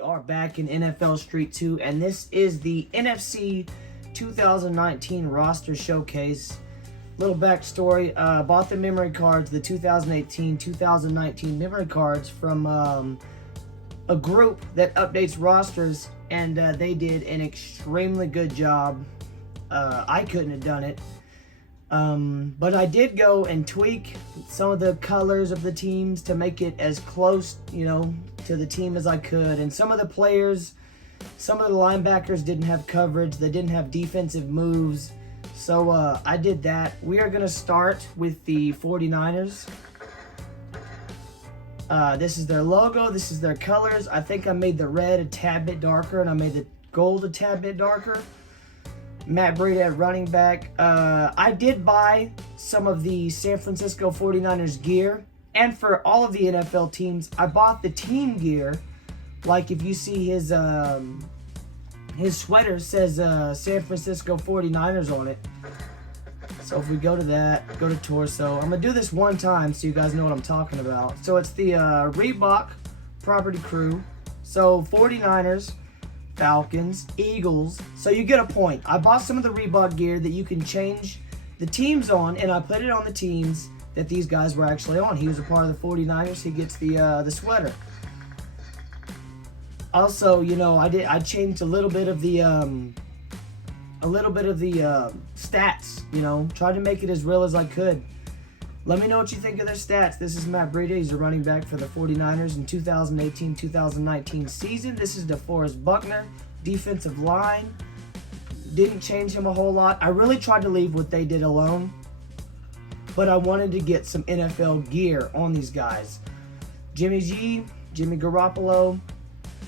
We are back in NFL Street 2, and this is the NFC 2019 roster showcase. Little backstory, bought the memory cards, the 2018-2019 memory cards from a group that updates rosters, and they did an extremely good job. I couldn't have done it. But I did go and tweak some of the colors of the teams to make it as close, to the team as I could. And some of the players, some of the linebackers didn't have coverage. They didn't have defensive moves. So I did that. We are going to start with the 49ers. This is their logo. This is their colors. I think I made the red a tad bit darker, and I made the gold a tad bit darker. Matt Breida at running back. I did buy some of the San Francisco 49ers gear. And for all of the NFL teams, I bought the team gear. Like if you see his sweater says San Francisco 49ers on it. So if we go to that, go to torso. I'm going to do this one time so you guys know what I'm talking about. So it's the Reebok Property Crew. So 49ers, Falcons, Eagles. So you get a point. I bought some of the Reebok gear that you can change the teams on, and I put it on the teams that these guys were actually on. He was a part of the 49ers. He gets the sweater. Also, I changed a little bit of the stats. Tried to make it as real as I could. Let me know what you think of their stats. This is Matt Breida. He's a running back for the 49ers in 2018-2019 season. This is DeForest Buckner, defensive line. Didn't change him a whole lot. I really tried to leave what they did alone, but I wanted to get some NFL gear on these guys. Jimmy Garoppolo.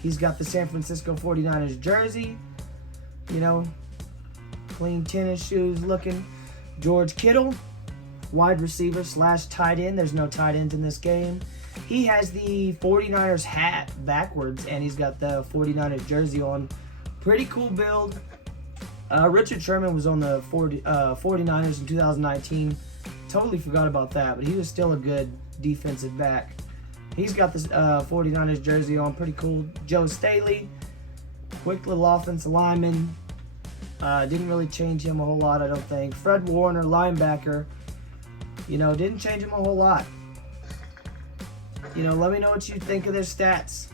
He's got the San Francisco 49ers jersey. Clean tennis shoes looking. George Kittle, wide receiver / tight end. There's no tight ends in this game. He has the 49ers hat backwards, and he's got the 49ers jersey on. Pretty cool build. Richard Sherman was on the 49ers in 2019. Totally forgot about that, but he was still a good defensive back. He's got this 49ers jersey on. Pretty cool. Joe Staley, quick little offensive lineman. Didn't really change him a whole lot, I don't think. Fred Warner, linebacker. Didn't change him a whole lot. Let me know what you think of their stats.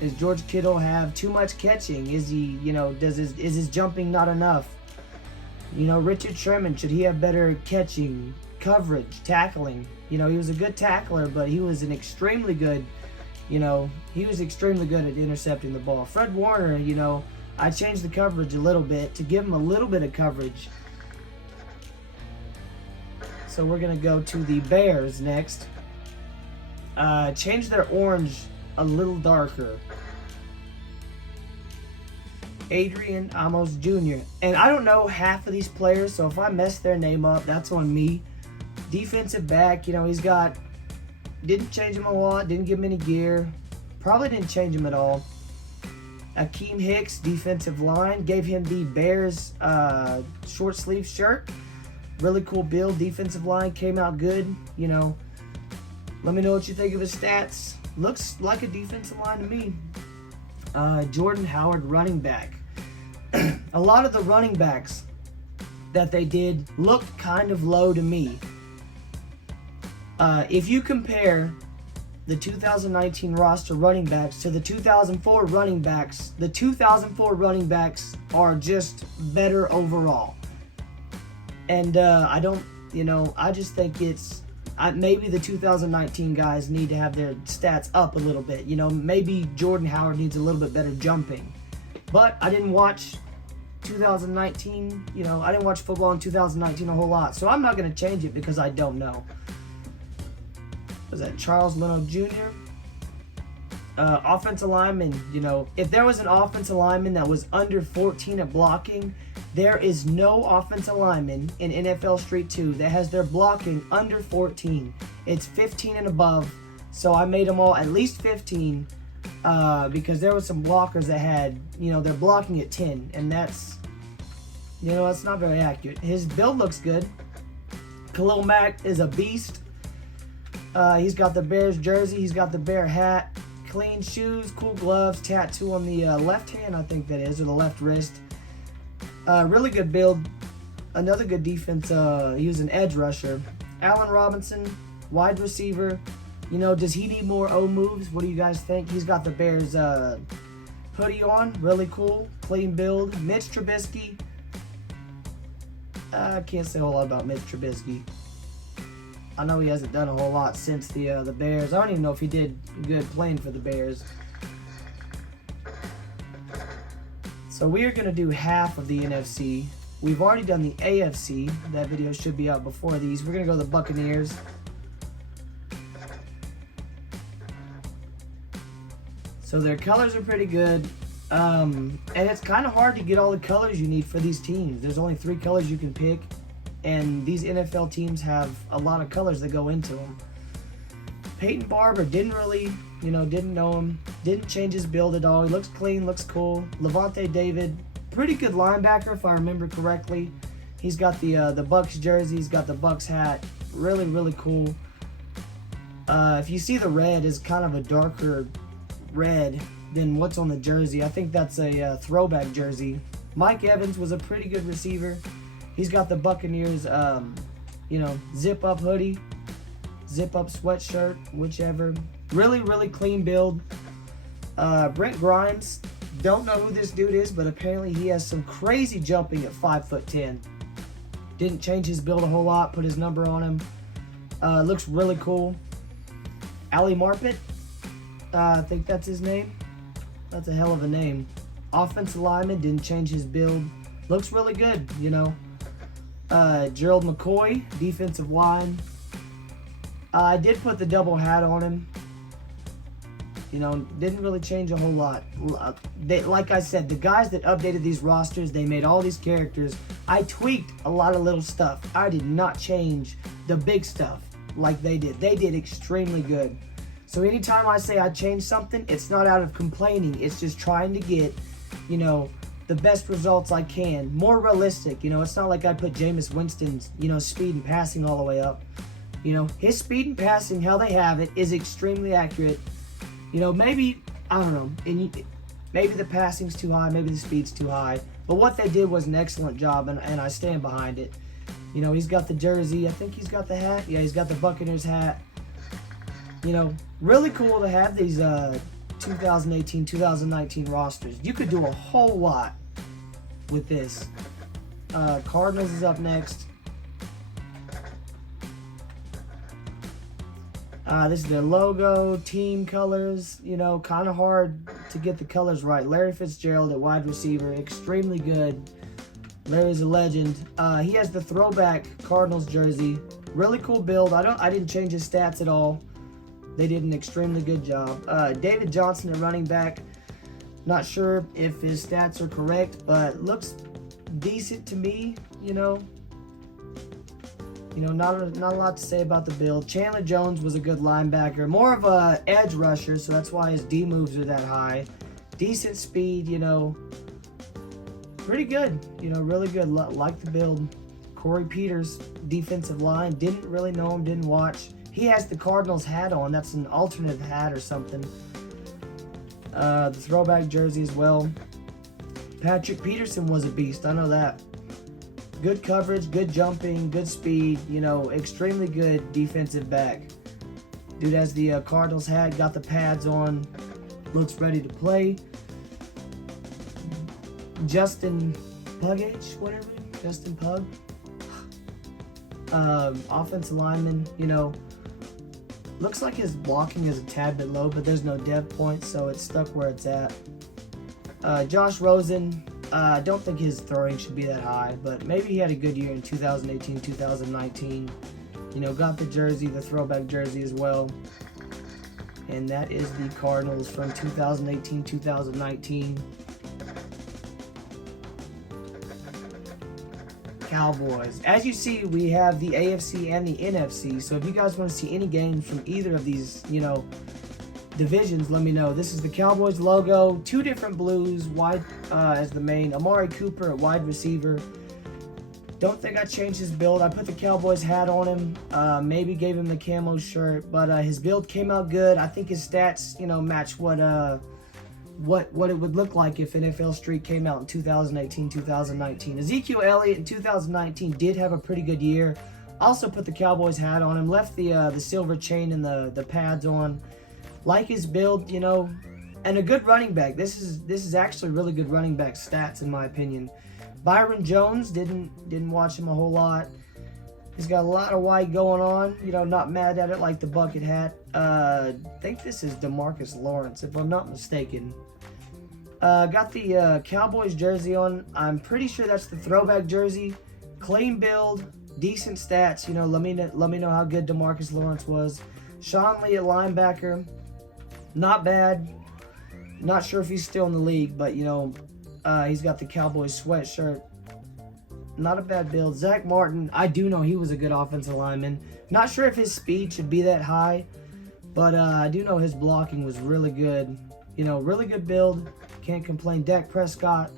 Does George Kittle have too much catching? Is he, is his jumping not enough? Richard Sherman, should he have better catching, coverage, tackling? He was a good tackler, but he was an extremely good, he was extremely good at intercepting the ball. Fred Warner, I changed the coverage a little bit to give him a little bit of coverage. So we're going to go to the Bears next. Change their orange a little darker. Adrian Amos Jr. And I don't know half of these players, so if I mess their name up, that's on me. Defensive back, didn't change him a lot, didn't give him any gear. Probably didn't change him at all. Akeem Hicks, defensive line, gave him the Bears short sleeve shirt. Really cool build. Defensive line came out good. Let me know what you think of his stats. Looks like a defensive line to me. Jordan Howard, running back. A lot of the running backs that they did looked kind of low to me. If you compare the 2019 roster running backs to the 2004 running backs, the 2004 running backs are just better overall. And I just think maybe the 2019 guys need to have their stats up a little bit. Maybe Jordan Howard needs a little bit better jumping. But I didn't watch 2019, I didn't watch football in 2019 a whole lot. So I'm not going to change it because I don't know. Was that Charles Leno Jr.? Offensive lineman, if there was an offensive lineman that was under 14 at blocking, there is no offensive lineman in NFL Street 2 that has their blocking under 14. It's 15 and above. So I made them all at least 15 because there was some blockers that had, they're blocking at 10. And that's not very accurate. His build looks good. Khalil Mack is a beast. He's got the Bears jersey. He's got the Bear hat. clean shoes, cool gloves, tattoo on the left hand, I think that is, or the left wrist. Really good build. Another good defense. He was an edge rusher. Allen Robinson, wide receiver. You know, does he need more O moves? What do you guys think? He's got the Bears hoodie on. Really cool. Clean build. Mitch Trubisky. I can't say a whole lot about Mitch Trubisky. I know he hasn't done a whole lot since the Bears. I don't even know if he did good playing for the Bears. So we are going to do half of the NFC. We've already done the AFC. That video should be out before these. We're going to go to the Buccaneers. So their colors are pretty good. And it's kind of hard to get all the colors you need for these teams. There's only 3 colors you can pick. And these NFL teams have a lot of colors that go into them. Peyton Barber didn't know him. Didn't change his build at all. He looks clean, looks cool. Levante David, pretty good linebacker if I remember correctly. He's got the Bucks jersey. He's got the Bucks hat. Really, really cool. If you see the red is kind of a darker red than what's on the jersey. I think that's a throwback jersey. Mike Evans was a pretty good receiver. He's got the Buccaneers, zip up hoodie, zip up sweatshirt, whichever. Really, really clean build. Brent Grimes, don't know who this dude is, but apparently he has some crazy jumping at 5'10". Didn't change his build a whole lot, put his number on him. Looks really cool. Ali Marpet, I think that's his name. That's a hell of a name. Offensive lineman, didn't change his build. Looks really good, you know. Gerald McCoy, defensive line. I did put the double hat on him. You know, didn't really change a whole lot. Like I said, the guys that updated these rosters, they made all these characters. I tweaked a lot of little stuff. I did not change the big stuff like they did. They did extremely good. So anytime I say I changed something, it's not out of complaining. It's just trying to get, you know, the best results I can. More realistic. You know, it's not like I put Jameis Winston's, speed and passing all the way up. You know, his speed and passing, how they have it, is extremely accurate. You know, maybe, I don't know, maybe the passing's too high, maybe the speed's too high. But what they did was an excellent job, and I stand behind it. You know, he's got the jersey. I think he's got the hat. Yeah, he's got the Buccaneers hat. You know, really cool to have these 2018, 2019 rosters. You could do a whole lot with this. Cardinals is up next. This is their logo, team colors. You know, kind of hard to get the colors right. Larry Fitzgerald at wide receiver, extremely good. Larry's a legend. He has the throwback Cardinals jersey. Really cool build. I didn't change his stats at all. They did an extremely good job. David Johnson at running back. Not sure if his stats are correct, but looks decent to me. You know, not a lot to say about the build. Chandler Jones was a good linebacker. More of a edge rusher, so that's why his D moves are that high. Decent speed, you know. Pretty good. You know, really good. Like the build. Corey Peters, defensive line. Didn't really know him, didn't watch. He has the Cardinals hat on. That's an alternate hat or something. The throwback jersey as well. Patrick Peterson was a beast. I know that. Good coverage, good jumping, good speed. You know, extremely good defensive back. Dude has the Cardinals hat, got the pads on. Looks ready to play. Justin Pugage, whatever. Justin Pug. Offensive lineman, you know. Looks like his blocking is a tad bit low, but there's no dev points, so it's stuck where it's at. Josh Rosen, I don't think his throwing should be that high, but maybe he had a good year in 2018, 2019. You know, got the jersey, the throwback jersey as well. And that is the Cardinals from 2018, 2019. Cowboys. As you see, we have the AFC and the NFC. So if you guys want to see any games from either of these, you know, divisions, let me know. This is the Cowboys logo. 2 different blues, wide as the main. Amari Cooper at wide receiver. Don't think I changed his build. I put the Cowboys hat on him. Maybe gave him the camo shirt, but his build came out good. I think his stats, you know, match what it would look like if NFL Street came out in 2018, 2019. Ezekiel Elliott in 2019 did have a pretty good year. Also put the Cowboys hat on him. Left the silver chain and the pads on. Like his build, you know, and a good running back. This is actually really good running back stats in my opinion. Byron Jones, didn't watch him a whole lot. He's got a lot of white going on. You know, not mad at it like the bucket hat. I think this is DeMarcus Lawrence, if I'm not mistaken. Got the Cowboys jersey on. I'm pretty sure that's the throwback jersey. Clean build, decent stats. You know, let me know how good DeMarcus Lawrence was. Sean Lee at linebacker, not bad. Not sure if he's still in the league, but you know, he's got the Cowboys sweatshirt. Not a bad build. Zach Martin, I do know he was a good offensive lineman. Not sure if his speed should be that high, but I do know his blocking was really good. You know, really good build. Can't complain. Dak Prescott,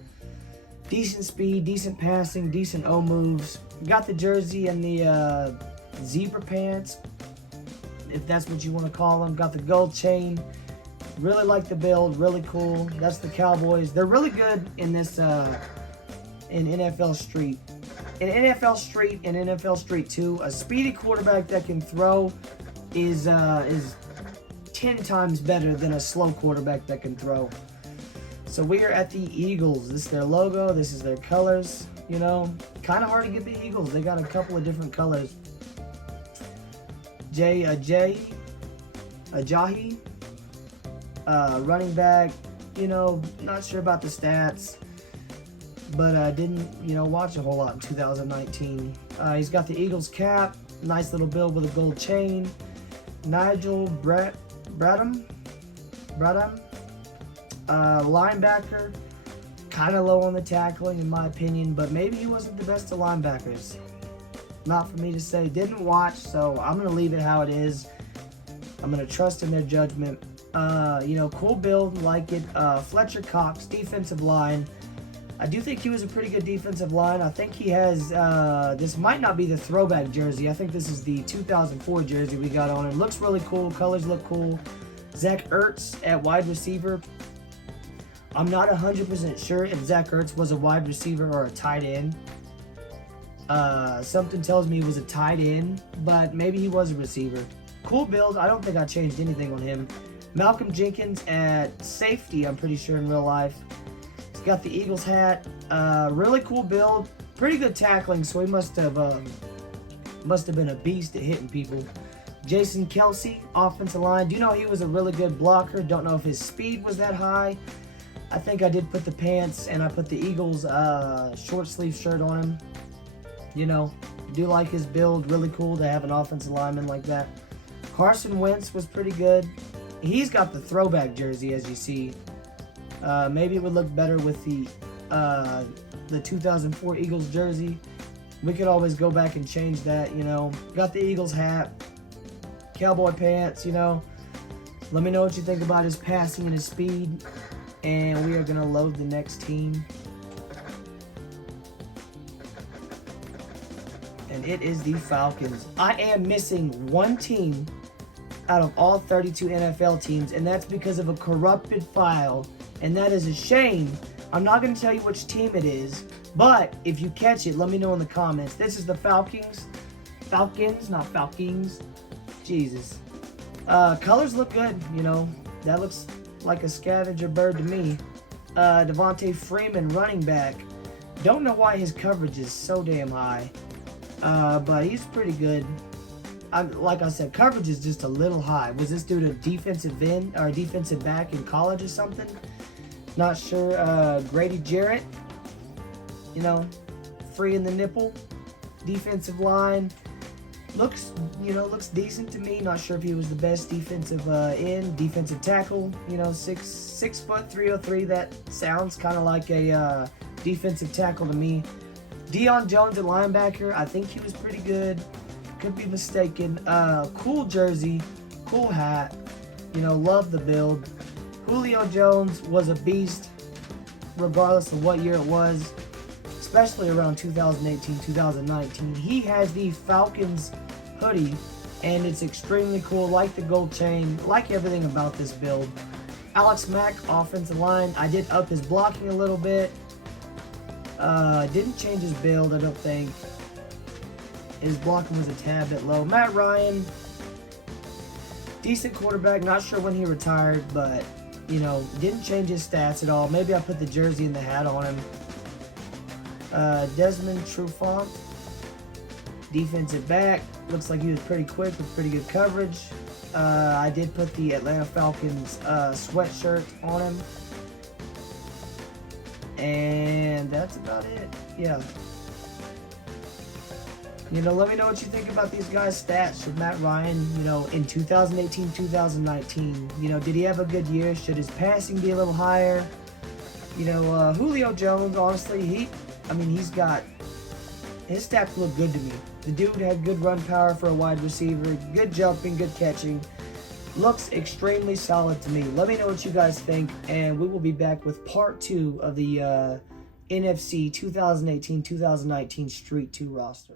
decent speed, decent passing, decent O moves. Got the jersey and the zebra pants, if that's what you want to call them. Got the gold chain. Really like the build, really cool. That's the Cowboys. They're really good in this in NFL Street. In NFL Street and NFL Street 2, a speedy quarterback that can throw is 10 times better than a slow quarterback that can throw. So we are at the Eagles. This is their logo. This is their colors. You know, kind of hard to get the Eagles. They got a couple of different colors. Ajayi, running back, you know, not sure about the stats, but I didn't, you know, watch a whole lot in 2019. He's got the Eagles cap, nice little build with a gold chain. Nigel Bradham, linebacker, kind of low on the tackling in my opinion, but maybe he wasn't the best of linebackers. Not for me to say. Didn't watch, so I'm going to leave it how it is. I'm going to trust in their judgment. You know, cool build, like it. Fletcher Cox, defensive line. I do think he was a pretty good defensive line. I think he has, this might not be the throwback jersey. I think this is the 2004 jersey we got on. It looks really cool. Colors look cool. Zach Ertz at wide receiver. I'm not 100% sure if Zach Ertz was a wide receiver or a tight end. Something tells me he was a tight end, but maybe he was a receiver. Cool build. I don't think I changed anything on him. Malcolm Jenkins at safety, I'm pretty sure in real life. He's got the Eagles hat. Really cool build. Pretty good tackling, so he must have been a beast at hitting people. Jason Kelsey, offensive line. Do you know he was a really good blocker? Don't know if his speed was that high. I think I did put the pants and I put the Eagles short sleeve shirt on him. You know, do like his build. Really cool to have an offensive lineman like that. Carson Wentz was pretty good. He's got the throwback jersey, as you see. Maybe it would look better with the 2004 Eagles jersey. We could always go back and change that, you know. Got the Eagles hat. Cowboy pants, you know. Let me know what you think about his passing and his speed. And we are going to load the next team. And it is the Falcons. I am missing one team out of all 32 NFL teams, and that's because of a corrupted file, and that is a shame. I'm not going to tell you which team it is, but if you catch it, let me know in the comments. This is the Falcons. Falcons, not Falcons. Jesus. Colors look good, you know. That looks like a scavenger bird to me. Devontae Freeman, running back. Don't know why his coverage is so damn high, but he's pretty good. Like I said, coverage is just a little high. Was this due to defensive end or defensive back in college or something? Not sure. Grady Jarrett, you know, free in the nipple. Defensive line looks decent to me. Not sure if he was the best defensive end, defensive tackle. You know, 6 foot 303. That sounds kind of like a defensive tackle to me. Deion Jones at linebacker. I think he was pretty good. Could be mistaken. Cool jersey, cool hat. You know, love the build. Julio Jones was a beast, regardless of what year it was. especially around 2018, 2019. He has the Falcons hoodie, and it's extremely cool. Like the gold chain, like everything about this build. Alex Mack, offensive line. I did up his blocking a little bit. Didn't change his build, I don't think. His blocking was a tad bit low. Matt Ryan, decent quarterback. Not sure when he retired, but, you know, didn't change his stats at all. Maybe I put the jersey and the hat on him. Desmond Trufant, defensive back. Looks like he was pretty quick with pretty good coverage. I did put the Atlanta Falcons sweatshirt on him. And that's about it. Yeah. You know, let me know what you think about these guys' stats with Matt Ryan, you know, in 2018, 2019. You know, did he have a good year? Should his passing be a little higher? You know, Julio Jones, honestly, he's got, his stats look good to me. The dude had good run power for a wide receiver, good jumping, good catching. Looks extremely solid to me. Let me know what you guys think, and we will be back with part 2 of the NFC 2018-2019 Street 2 roster.